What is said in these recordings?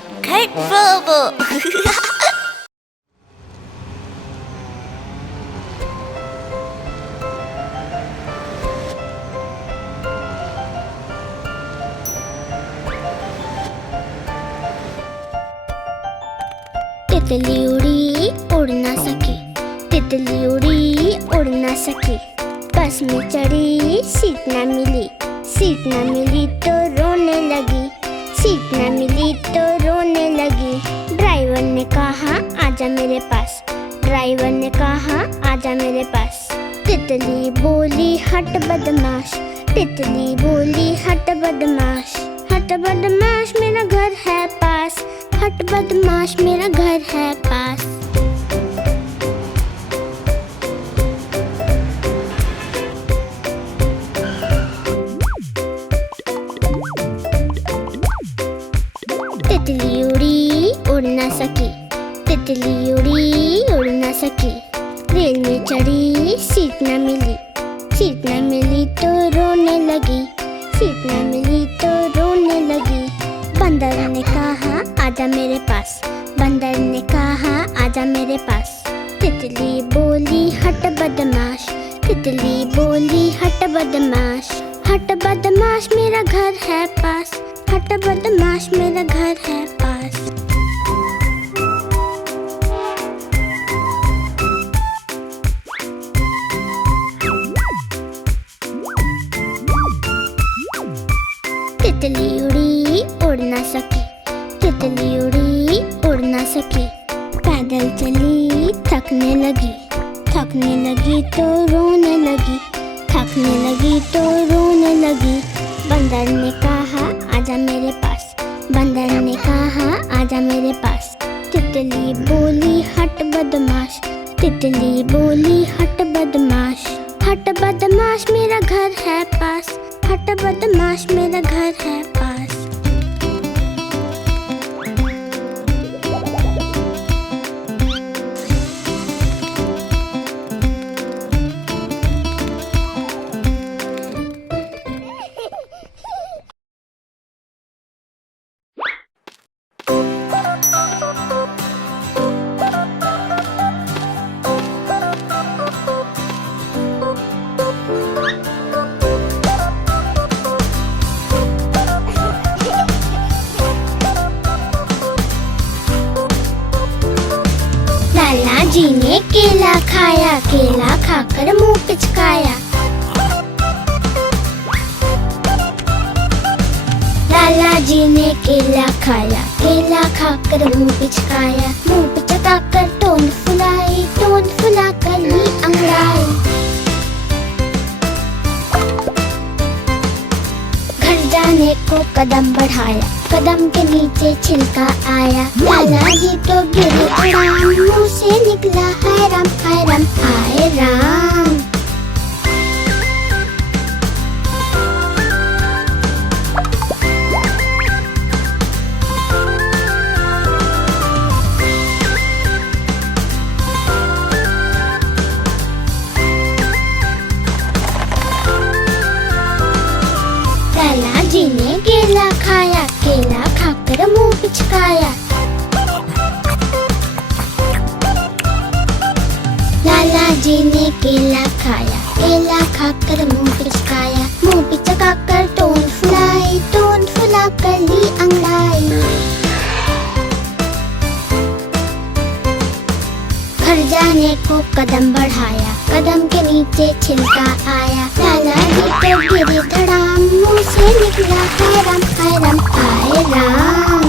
खटखट बोबो। तितली उड़ी उड़ ना सकी, तितली उड़ी उड़ ना सकी। बस में चढ़ी सीट ना मिली, सीट ना मिली तो रोने लगी, सीट ना मिली तो रोने लगी। ड्राइवर ने कहा आजा मेरे पास, ड्राइवर ने कहा आजा मेरे पास। तितली बोली हट बदमाश, तितली बोली हट बदमाश। हट बदमाश मेरा घर है पास, हट बदमाश मेरा घर है पास। तितली उड़ी उड़ ना सकी, तितली उड़ी उड़ ना सकी। रेल में चढ़ी सीट न मिली, सीट न मिली तो रोने लगी, सीट न मिली तो रोने लगी। बंदर ने कहा आजा मेरे पास, बंदर ने कहा आजा मेरे पास। तितली बोली हट बदमाश, तितली बोली हट बदमाश। हट बदमाश मेरा घर है पास, हट बदमाश मेरा घर है पास। तितली उड़ी उड़ ना सकी, तितली उड़ी उड़ ना सकी। पैदल चली थकने लगी, थकने लगी तो रोने लगी, थकने लगी तो रोने लगी। बंदर ने कहा आजा मेरे पास, बंदर ने कहा आजा मेरे पास। तितली बोली हट बदमाश, तितली बोली हट बदमाश। हट बदमाश मेरा घर है पास, हट बदमाश मेरा घर है पास। लाला जी ने केला खाया, केला खाकर मुंह पिचकाया। लाला जी ने केला खाया, केला खाकर मुंह पिचकाया। मुंह पिचकाकर टोन फुलाई, टोन फुलाकर ली अंगड़ाई। घर जाने को कदम बढ़ाया, कदम के नीचे छिलका आया। लाला जी तो गिरे उड़ान, मुंह से निकला हाय राम हाय राम हाय राम। लाला जी ने केला खाया, केला खाकर मुंह पिचकाया। लाला जी ने केला खाया, केला खाकर मुंह पिचकाया। मुंह पिचकाकर टोन फुलाई, टोन फुलाकर ली अंगड़ाई। घर जाने को कदम बढ़ाया, कदम के नीचे छिलका आया। लाला जी तो गिरे धड़ाम, मुंह से निकला हाय राम हाय राम हाय राम।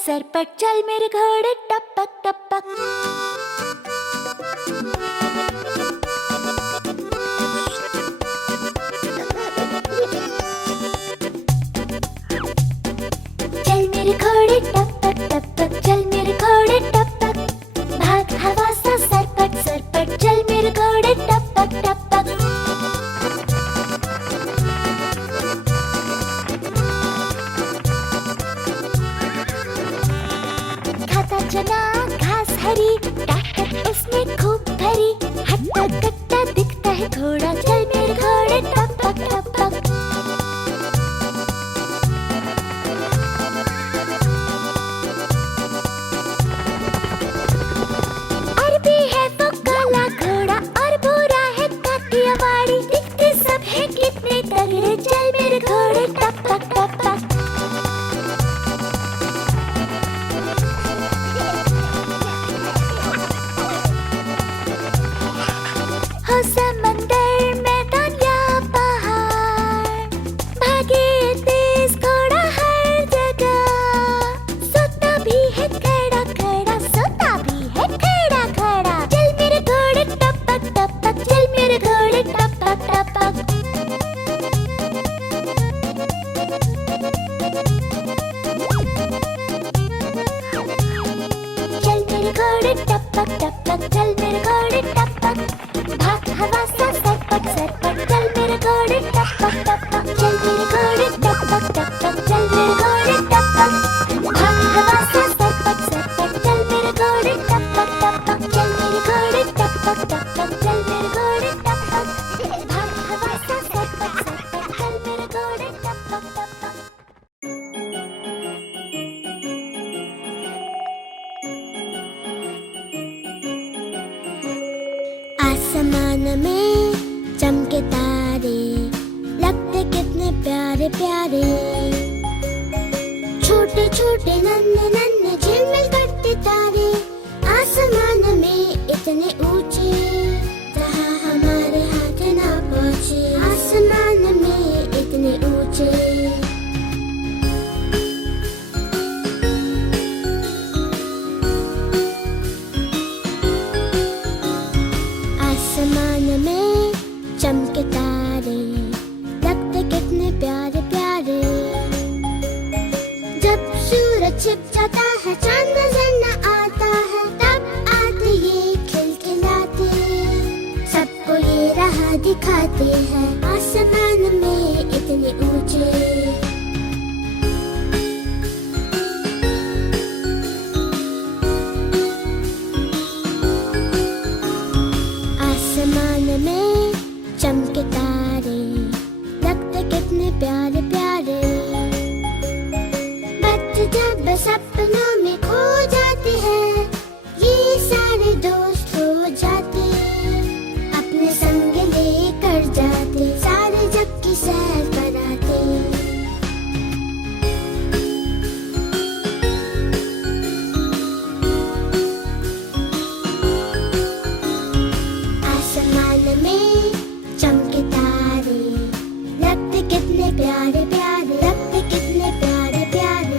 सरपट चल मेरे घोड़े टपक टपक। चल मेरे घोड़े टपक टपक, चल मेरे घोड़े टपक। भाग हवा सा सरपट सरपट, चल मेरे घोड़े टपक टपक। खाता चना घास हरी, ताकत उसमें खूब भरी। हट्टा कट्टा दिखता है घोड़ा, चल मेरे घोड़े टपक टपक। अरबी है वो काला घोड़ा और भूरा है काठियावाड़ी। दिखते सब है कितने तगड़े, चल मेरे घोड़े टपक टपक। हो समंदर मैदान या पहाड़, भागे तेज घोड़ा हर जगह। सोता भी है खड़ा खड़ा, सोता भी है खड़ा खड़ा। चल मेरे घोड़े टपक टपक, चल मेरे घोड़े टपक टपक। चल मेरे घोड़े टपक टपक, चल मेरे घोड़े टपक। भाग हवा सा सरपट सरपट, चल मेरे घोड़े टपक टपक। चल मेरे घोड़े टपक टपक, चल मेरे घोड़े टपक। भाग हवा सा सरपट सरपट, चल मेरे घोड़े टपक टपक। चल मेरे घोड़े टपक टपक, चल मेरे घोड़े टपक। भाग हवा सा सरपट सरपट, चल मेरे घोड़े टपक टपक। आसमान में चमके तारे, लगते कितने प्यारे प्यारे। छोटे छोटे नन्हे नन्हे झिलमिल करते तारे, आसमान में इतने ऊंचे, जहाँ हमारे हाथ ना पहुँचे। आसमान में इतने ऊंचे। आसमान में चमके तारे, लगते कितने प्यारे प्यारे। जब सूरज छिप जाता है, चांद नजर न आता है, तब आते ये खिलखिलाते, सबको ये राह दिखाते हैं। आसमान में इतने ऊंचे। आसमान में चमके तारे, लगते कितने प्यारे प्यारे। बच्चे जब सपनों में खो जाते हैं, ये सारे दोस्त हो जाते, अपने संग लेकर जाते, सारे जग की सैर कराते। आसमान में चमके तारे, लगते कितने प्यारे प्यारे, लगते कितने प्यारे प्यारे।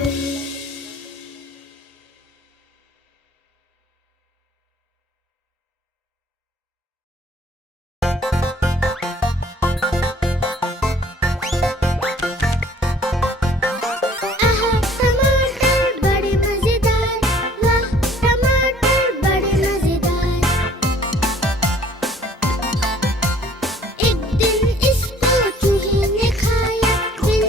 आहा टमाटर बड़े मजेदार, वाह टमाटर बड़े मजेदार। एक दिन इसको चूहे ने खाया, दिल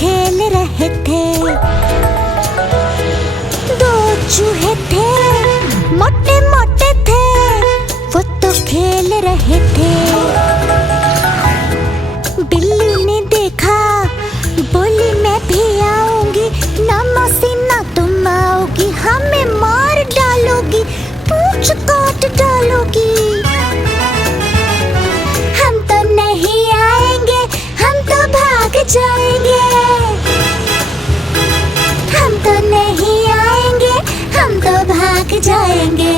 खेल रहे थे। दो चूहे थे, मोटे मोटे थे, वो तो खेल रहे थे। बिल्ली ने देखा, बोली मैं भी आऊंगी, ना मौसी ना तुम आओगी, हमें मार डालोगी, पूंछ काट डालोगी। हम तो नहीं आएंगे, हम तो भाग जाएंगे। हम तो नहीं आएंगे, हम तो भाग जाएंगे।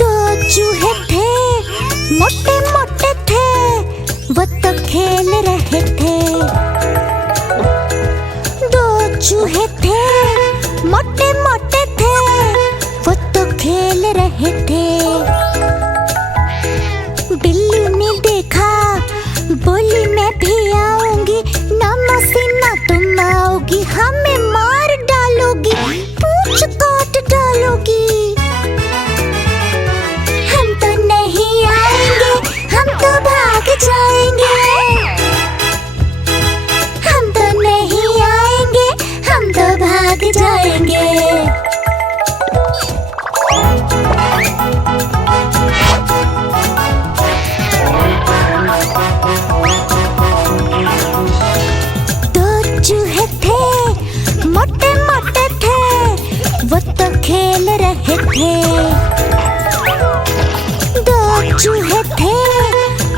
दो चूहे थे, मोटे मोटे थे, वो तो खेल रहे थे। दो चूहे थे, मोटे मोटे थे, वो तो खेल रहे थे। बिल्ली ने देखा, बोली मैं भी आऊंगी, ना मौसी ना तुम आओगी, हमें मार डालोगी, पूंछ काट डालोगी। हम तो नहीं आएंगे, हम तो भाग जाएंगे। हम तो नहीं आएंगे, हम तो भाग जाएंगे। दो चूहे थे, मोटे मोटे थे, वो तो खेल रहे थे। दो चूहे थे,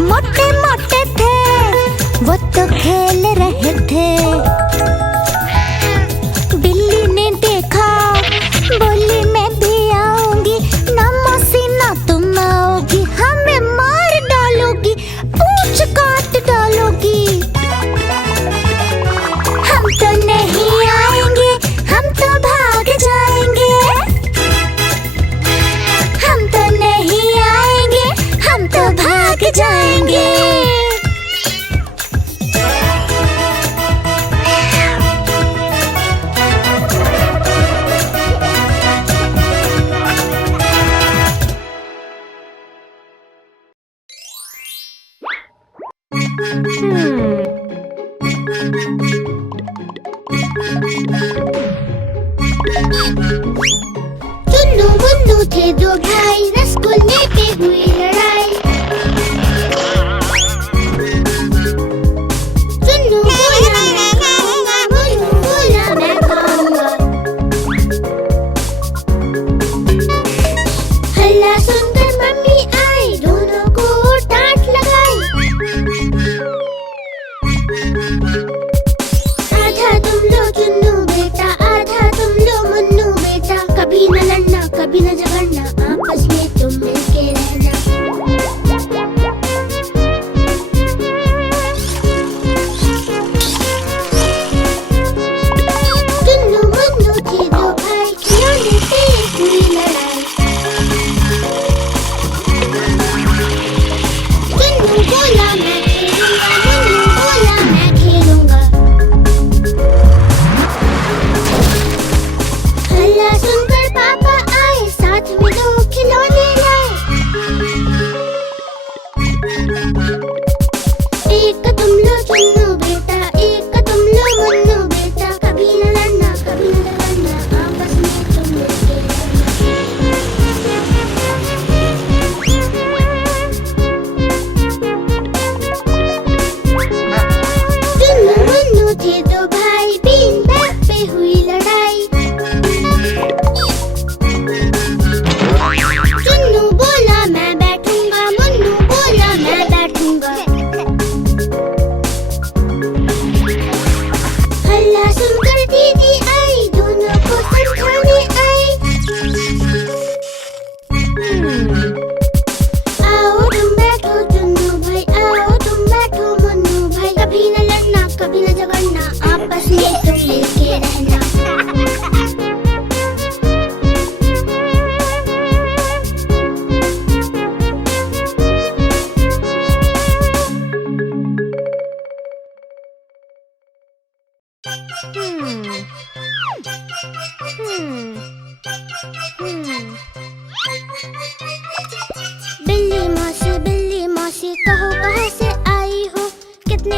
मोटे मोटे थे, वो तो खेल रहे थे। बिल्ली ने देखा, बोली मैं भी आऊंगी, ना मौसी ना तुम आओगी, हमें मार डालोगी, पूंछ काट डालोगी। हम तो नहीं आएंगे, हम तो भाग जाएंगे। हम तो नहीं आएंगे, हम तो भाग जाएंगे। चुन्नू मुन्नू थे दो भाई, रसगुल्ले पे हुई लड़ाई। चुन्नू बोला मैं खाऊंगा, मुन्नू बोला मैं खाऊंगा। हल्ला सुनकर मम्मी आई, दोनों को डांट लगाई। आधा तुम लो चुन्नू बेटा, आधा तुम लो मुन्नू बेटा, कभी न लड़ना कभी न झगड़ना, आपस में तुम मिलके रहना। चुन्नू मुन्नू थे दो भाई, खिलौने से हुई लड़ाई। चुन्नू बोला मैं खेलूंगा, मुन्नू बोला मैं खेलूंगा। हल्ला सुनकर पापा आए, साथ में दो खिलौने लाए। एक तुम लो चुन्नू बेटा, एक तुम लो मुन्नू बेटा, कभी न लड़ना कभी न झगड़ना, आपस में तुम मिलके रहना। चुन्नू मुन्नू थे दो भाई, बीन बैग पे हुई लड़ाई। चुन्नू बोला मैं बैठूंगा, मुन्नू बोला मैं बैठूंगा। हल्ला सुनकर दीदी आई, दोनों को समझाने आई। आओ तुम बैठो चुन्नू भाई, आओ तुम बैठो मुन्नू भाई, कभी न लड़ना कभी न झगड़ना, आपस में तुम मिलके रहना।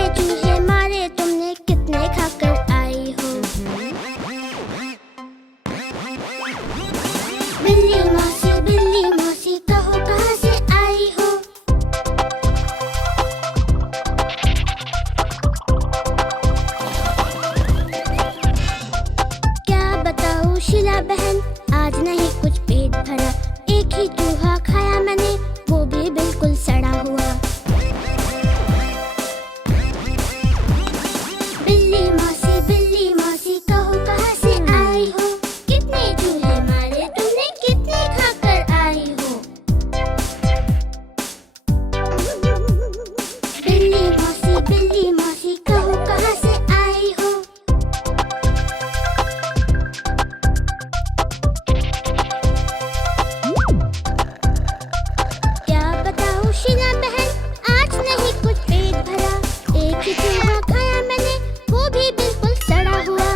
कितने चूहे मारे तुमने, कितने खाकर आई हो। बिल्ली मौसी कहो कहाँ से आई हो। क्या बताऊँ शीला बहन, आज नहीं कुछ पेट भरा। एक ही चूहा खाया मैंने, वो भी बिल्कुल सड़ा हुआ। बिल्ली मौसी कहो कहाँ से आई हो। कितने चूहे मारे तुमने, कितने खाकर आई हो। बिल्ली मौसी कहो कहाँ से आई हो। क्या बताऊँ शीला बहन, आज नहीं कुछ पेट भरा। एक ही चूहा खाया मैंने, वो भी बिल्कुल सड़ा हुआ।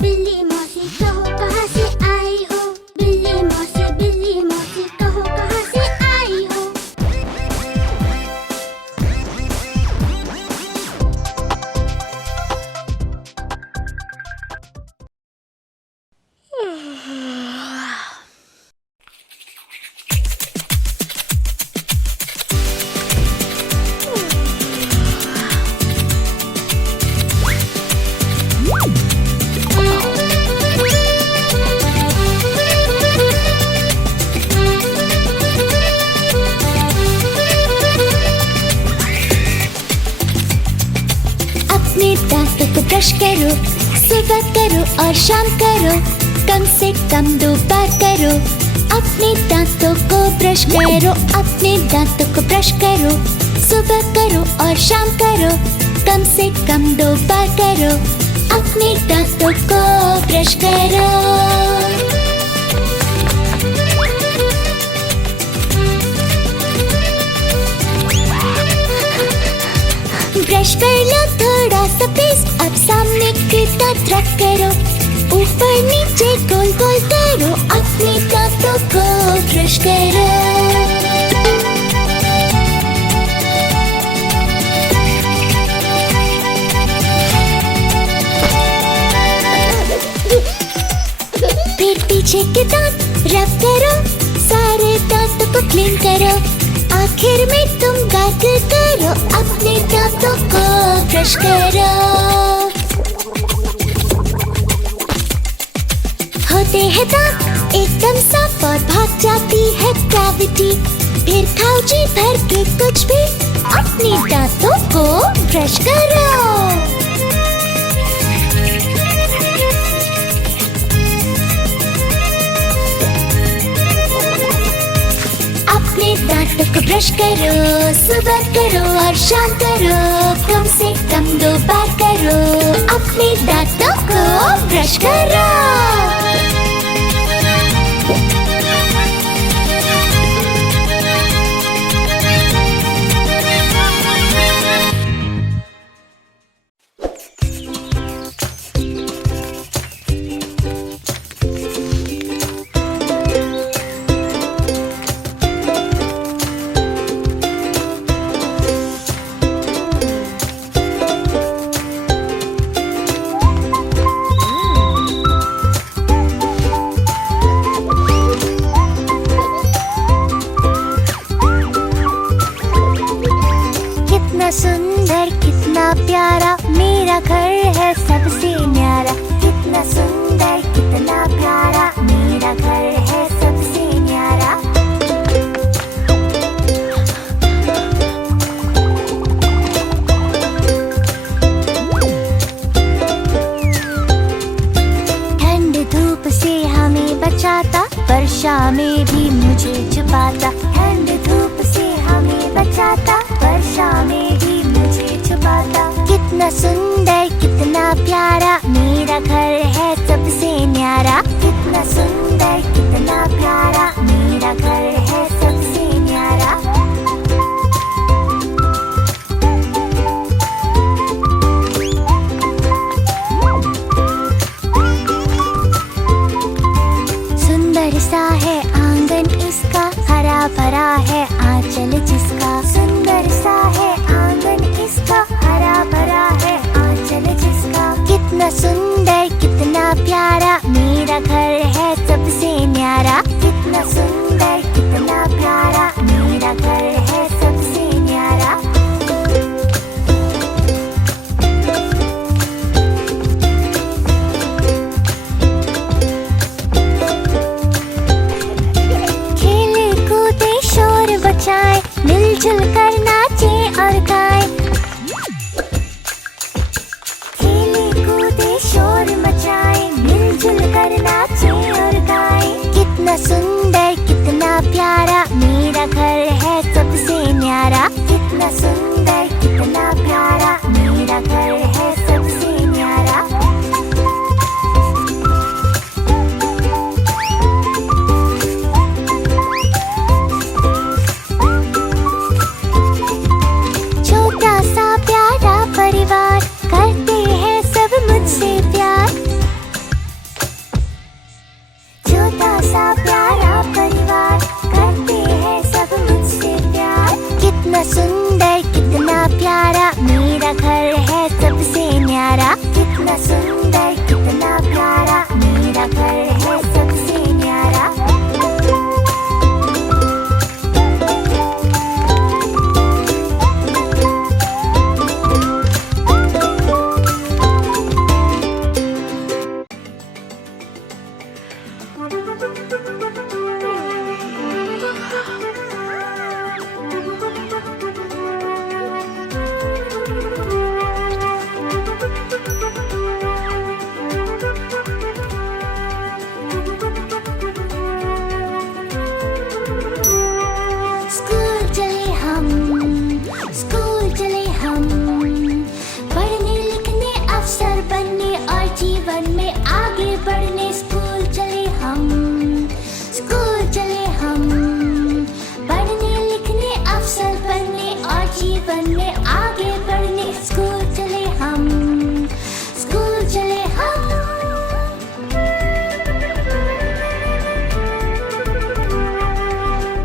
बिल्ली मौसी कहो कहाँ से आई हो। बिल्ली मौसी कहो कहाँ से आई हो। अपने दांतों को ब्रश करो, सुबह करो और शाम करो, कम से कम 2 बार करो। अपने दांतों को ब्रश करो, अपने दांतों को ब्रश करो, सुबह करो और शाम करो, कम से कम 2 बार करो। अपने दांतों को ब्रश करो। ब्रश कर लो थोड़ा सा पेस्ट, अब सामने की तरफ रख करो, ऊपर नीचे गोल गोल करो, अपने दांतों को ब्रश करो। फिर पीछे के दांत रब करो, सारे दांतों को क्लीन करो, आखिर में तुम गार्गल करो, अपने दांतों को ब्रश करो। होते हैं दांत एकदम साफ और भाग जाती है कैविटी, फिर खाओ जी भर के कुछ भी, अपने दांतों को ब्रश करो। अपने दांतों को ब्रश करो, सुबह करो और शाम करो, कम से कम 2 बार करो, अपने दांतों को ब्रश करो। सुंदर कितना प्यारा, मेरा घर है सबसे न्यारा। कितना सुंदर कितना प्यारा, मेरा घर है सबसे न्यारा। ठंड धूप से हमें बचाता, वर्षा में भी मुझे छुपाता। ठंड धूप से हमें बचाता, वर्षा में भी मुझे छुपाता। कितना सुंदर कितना प्यारा, मेरा घर है सबसे न्यारा। कितना सुंदर कितना भरा है आंचल जिसका, सुंदर सा है आंगन इसका, हरा भरा है आंचल जिसका। कितना सुंदर कितना प्यारा, मेरा घर है सबसे न्यारा। कितना सुंदर कितना प्यारा, मेरा घर है सबसे न्यारा। खेले कूदे शोर बचाए, मिलजुल कर नाचे और गाए। खेले कूदे शोर मचाए, मिलजुल कर नाचे और गाए। कितना सुंदर कितना प्यारा, मेरा घर है सबसे न्यारा। कितना सुंदर कितना प्यारा, मेरा घर है सबसे न्यारा। छोटा सा प्यारा परिवार, करते हैं सब मुझसे प्यार। छोटा सा प्यारा परिवार, करते हैं सब मुझसे प्यार। कितना सुंदर कितना प्यारा, मेरा घर है सबसे न्यारा। कितना सुंदर कितना प्यारा, मेरा घर है सबसे न्यारा। स्कूल चले हम, स्कूल चले हम, पढ़ने लिखने अफसर बनने और जीवन में आगे बढ़ने। स्कूल चले हम, स्कूल चले हम, पढ़ने लिखने अफसर बनने और जीवन में आगे बढ़ने। स्कूल चले हम, स्कूल चले हम।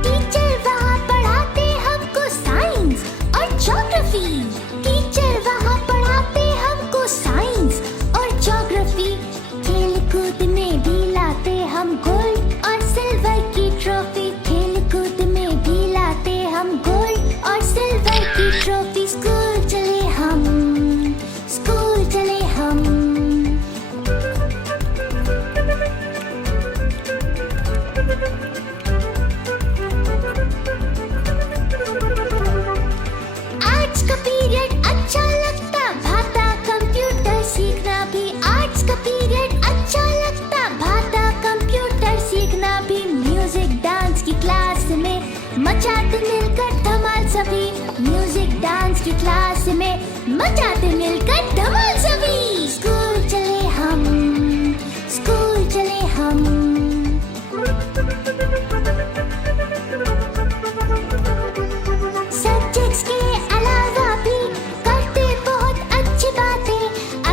टीचर वहाँ पढ़ाते हमको साइंस और ज्योग्राफी। टीचर वहाँ पढ़ाते हमको साइंस और ज्योग्राफी। खेल कूद में भी लाते हम गोल्ड और सिल्वर की ट्रॉफी। खेल कूद में भी लाते हम गोल्ड और सिल्वर की ट्रॉफी। स्कूल चले हम, स्कूल चले हम। आर्ट्स का पीरियड अच्छा लगता, भाता कंप्यूटर सीखना भी। आर्ट्स का पीरियड अच्छा लगता, भाता कंप्यूटर सीखना भी। म्यूजिक डांस की क्लास में मचाते मिलकर धमाल सभी। म्यूजिक डांस की क्लास में मचाते मिलकर धमाल सभी। स्कूल चले हम, स्कूल चले हम। सब्जेक्ट्स के अलावा भी करते बहुत अच्छी बातें।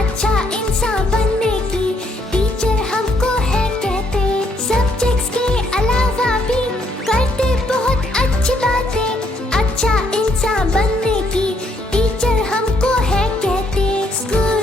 अच्छा इंसान बनने की टीचर हमको है कहते। सब्जेक्ट्स के अलावा भी करते बहुत अच्छी बातें। अच्छा इंसान बनने की टीचर हमको है कहते। स्कूल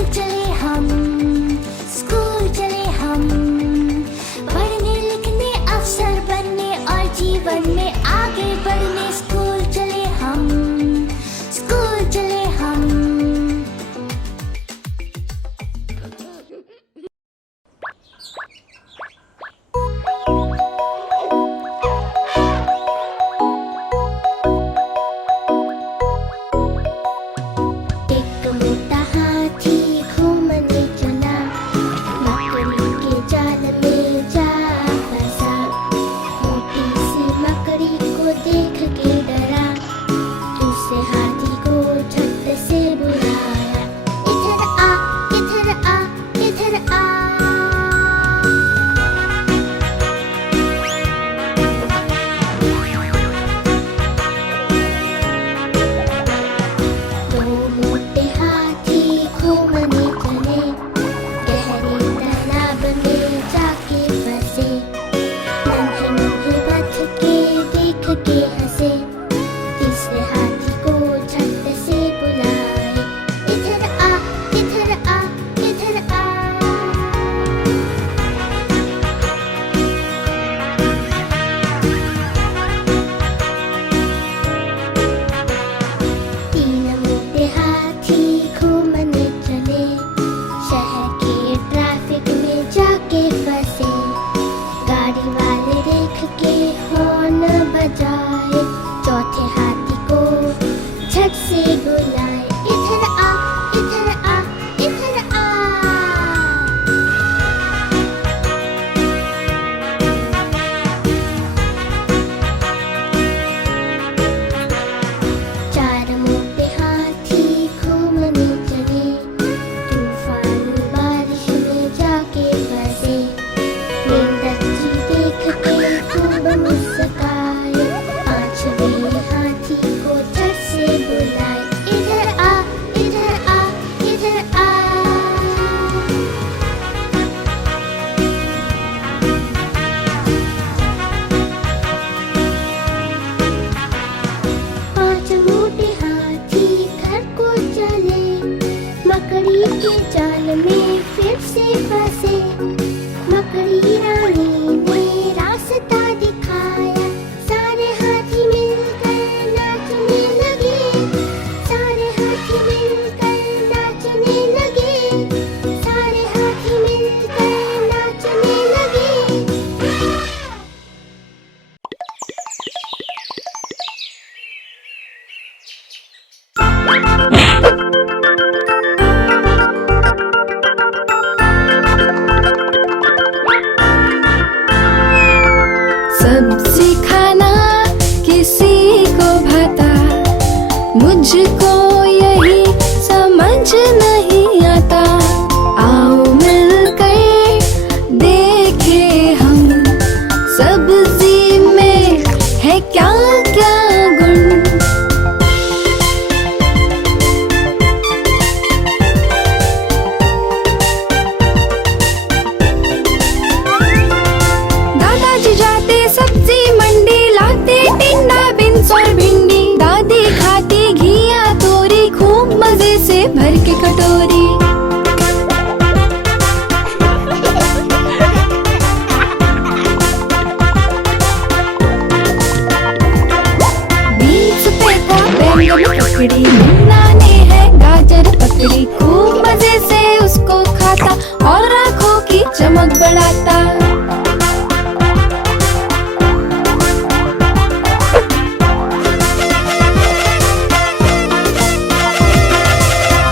चमक बढ़ाता।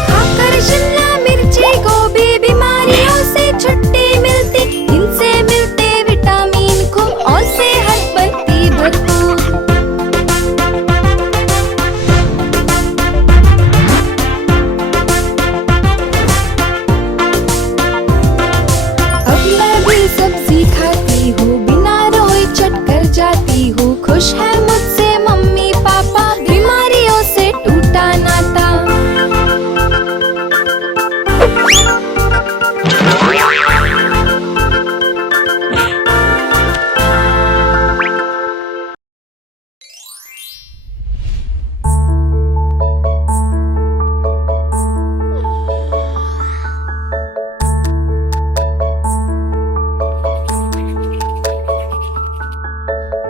खाकर शिमला मिर्ची गोभी बीमारियों से छुट्टी मिलती, इनसे मिलते विटामिन खूब और सेहत बनती भरपूर। अब मैं भी सब्जी खाती हूँ, बिना रोए चट कर जाती हूँ। खुश है मुझसे मम्मी पापा, बीमारियों से टूटा नाता।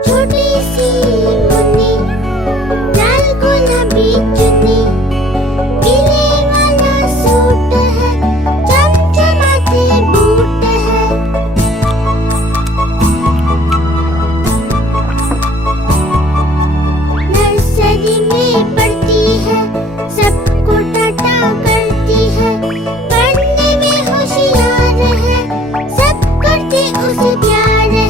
छोटी सी मुन्नी, लाल गुलाबी चुन्नी, पीले वाला सूट है, चमचमाते बूट है। नर्सरी में पढ़ती है, सबको टाटा करती है। पढ़ने में होशियार है, सब करते उसे प्यार है।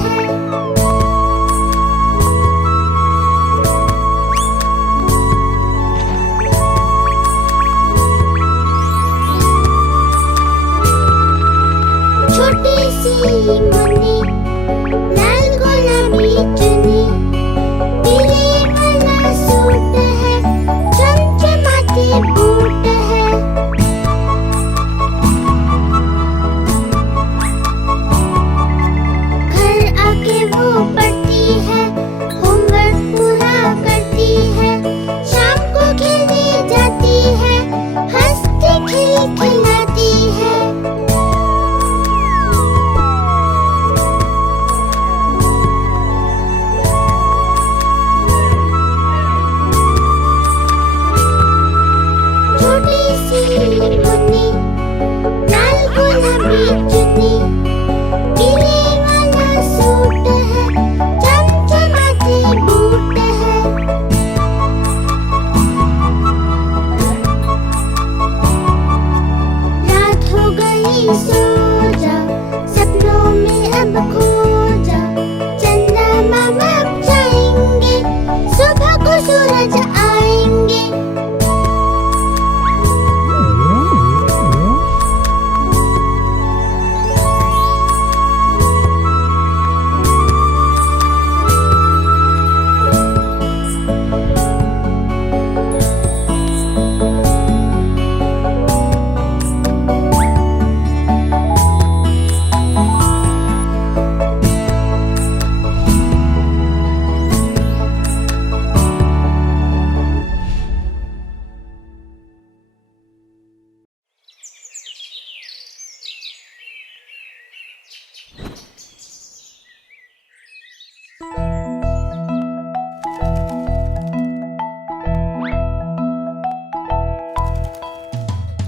छोटी सी मुन्नी, लाल गुलाबी चुन्नी, पीले वाला सूट है, चमचमाते बूट है। घर आके वो पढ़ती है, होमवर्क पूरा करती है। शाम को खेलने जाती है, हंसती खिलखिलाती है। छोटी सी मुन्नी, लाल गुलाबी चुन्नी, पीले वाला सूट है, चमचमाते बूट है। रात हो गई सो जा, सपनों में अब खो जा। चंदा मामा अब जाएंगे, सुबह को सूरज आएंगे।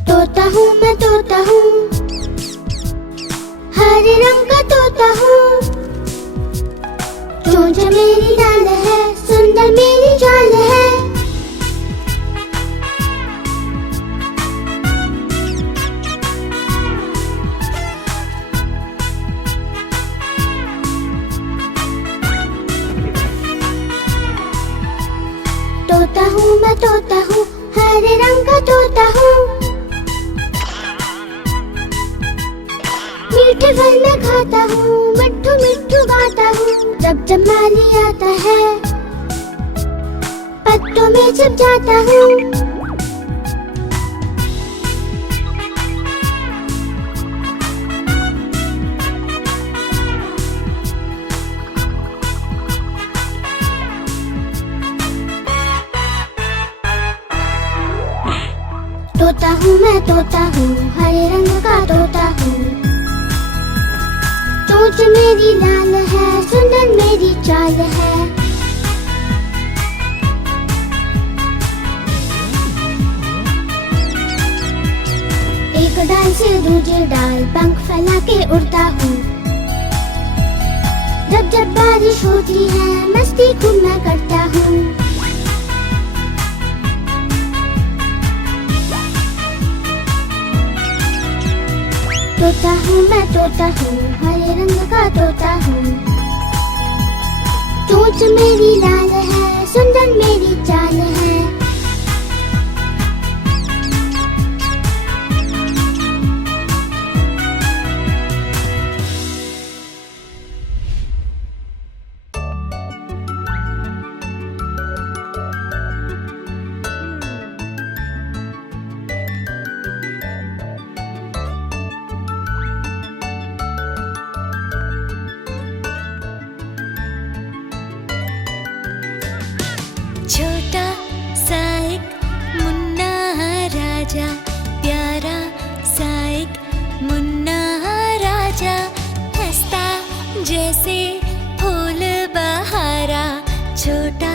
तोता हूँ मैं, तोता हूँ, हरे रंग का तोता हूँ। चोंच मेरी लाल है, सुंदर मेरी चाल है। तोता हूँ मैं, तोता हूँ, हरे रंग का तोता हूँ। मीठे फल मैं खाता हूँ, मिट्ठू मिट्ठू गाता हूँ। जब जब माली आता है, पत्तों में छिप जाता हूँ। तोता हूँ मैं, तोता हूँ, हरे रंग का तोता हूँ। चोंच मेरी लाल है, सुंदर मेरी चाल है। एक डाल से दूजे डाल पंख फैला के उड़ता हूँ। जब जब बारिश होती है मस्ती खूब मैं करता हूँ। तोता हूँ मैं तोता हूँ, हरे रंग का तोता हूँ। चोंच मेरी लाल है, सुंदर मेरी चाल है। छोटा सा एक मुन्ना राजा, प्यारा सा एक मुन्ना राजा, हंसता जैसे फूल बहारा। छोटा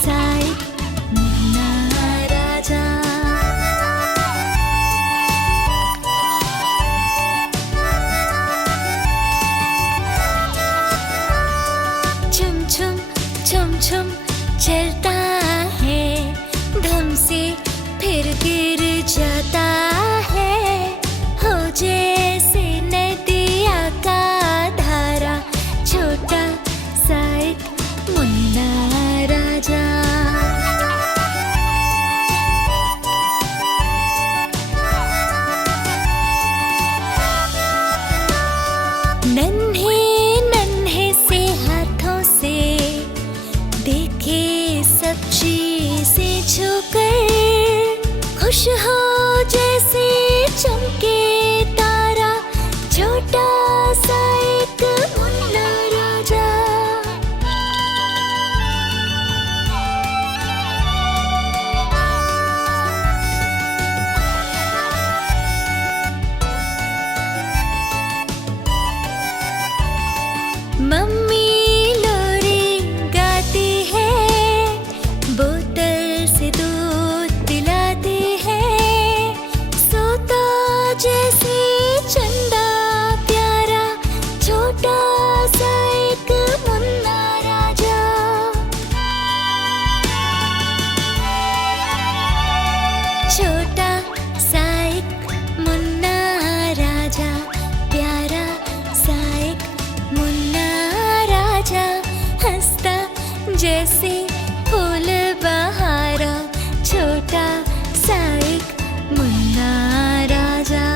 सा एक मुन्ना राजा। छुम छुम छुम छुम चलता है, धम से फिर गिर जाता है, हो जैसे नदिया का धारा। छोटा सा एक मुन्ना राजा। नन्हे नन्हे से हाथों से देखे सब चीजें छूकर, खुश हो जैसे चमके तारा। छोटा सा एक मुन्ना राजा। मम्मी लोरी गाती है, बोतल से दूध पिलाती है, सोता जैसे चंदा प्यारा। छोटा सा एक मुन्ना राजा। छोटा सा एक मुन्ना राजा, प्यारा सा एक मुन्ना राजा, हंसता जैसे फूल बहारा। छोटा सा एक मुन्ना राजा।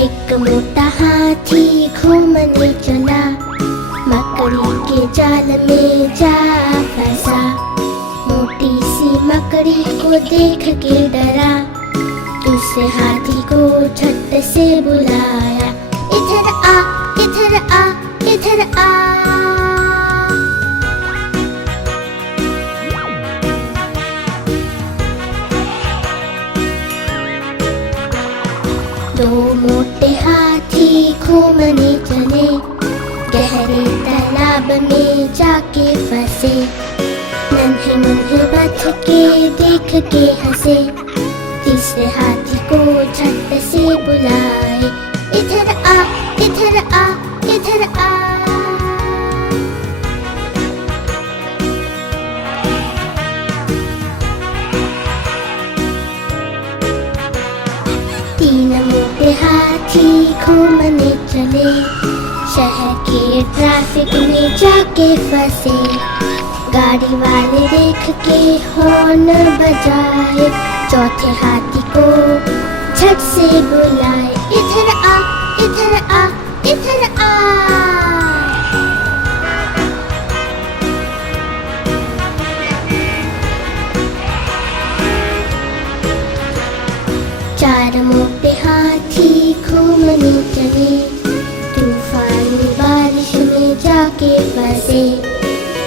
एक मोटा हाथी घूमने चला, मकड़ी के जाल में जा फंसा। मोटी सी मकड़ी को देख के डरा, दूसरे हाथी को झट से बुलाया। इधर आ, इधर आ, इधर आ। दो मोटे हाथी घूमने चले, गहरे तालाब में जाके फंसे। नन्हे मुन्हे बच के देख के हंसे, तीसरे हाथी को झट से बुलाए। इधर आ, इधर आ, इधर आ। तीन मोटे हाथी घूमने चले, शहर के ट्रैफिक में जाके फंसे। गाड़ी वाले देख के हॉर्न बजाए, चौथे हाथी को झट से बुलाए। इधर आ, इधर आ, इधर आ। चार मोटे हाथी घूमने चले, तूफानी बारिश में जाके फंसे।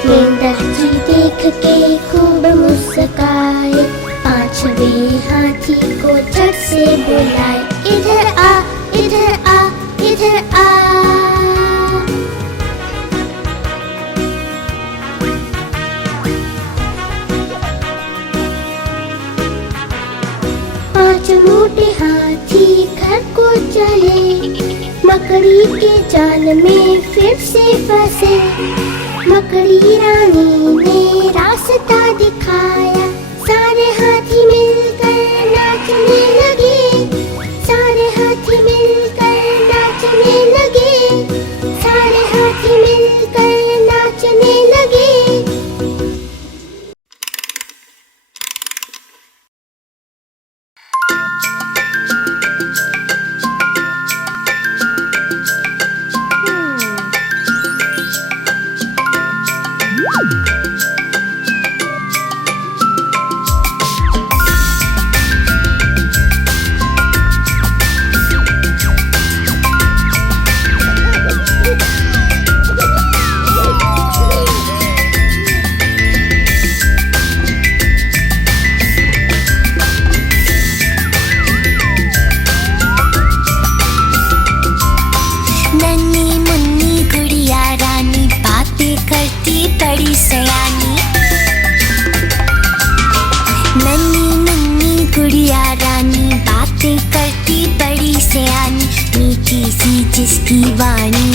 मेंढक जी देख के खूब मुस्काए, पांचवें हाथी को झट से बुलाए, इधर आ, इधर आ, इधर आ। पांच मोटे हाथी घर को चले, मकड़ी के जाल में फिर से फंसे। मकड़ी रानी ने रास्ता दिखाया, सारे हाथी मिलकर नाचने लगे। सारे हाथी मिलकर नाचने लगे। सारे हाथी मिलकर नाचने लगे। जिसकी वाणी,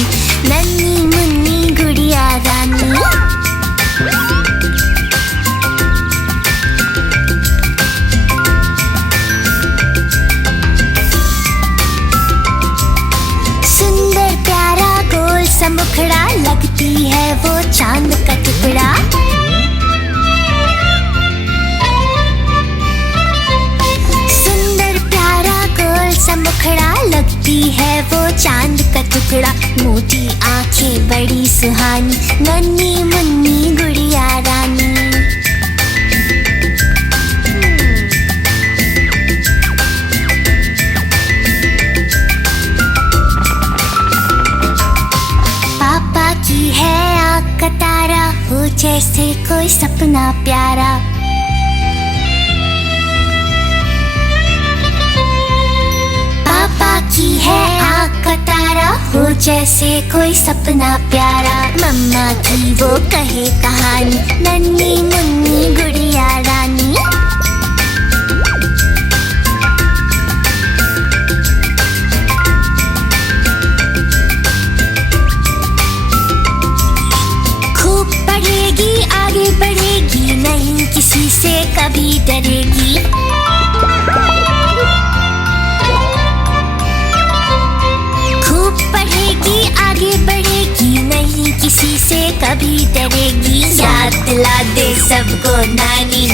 नन्ही मुन्नी गुड़िया रानी। सुंदर प्यारा गोल सा मुखड़ा, लगती है वो चांद का टुकड़ा। सुंदर प्यारा गोल सा मुखड़ा, लगती है वो चांद का टुकड़ा। मोटी आंखें बड़ी सुहानी, नन्ही मुन्नी गुड़िया रानी। पापा की है आँख का तारा, हो जैसे कोई सपना प्यारा। पापा की है आँख का तारा, हो जैसे कोई सपना प्यारा। मम्मा की वो कहे कहानी, नन्ही मुन्नी गुड़िया रानी। खूब पढ़ेगी, आगे बढ़ेगी, नहीं किसी से कभी डरेगी। पढ़ेगी, आगे बढ़ेगी, नहीं किसी से कभी डरेगी। याद दिला दे सबको नानी,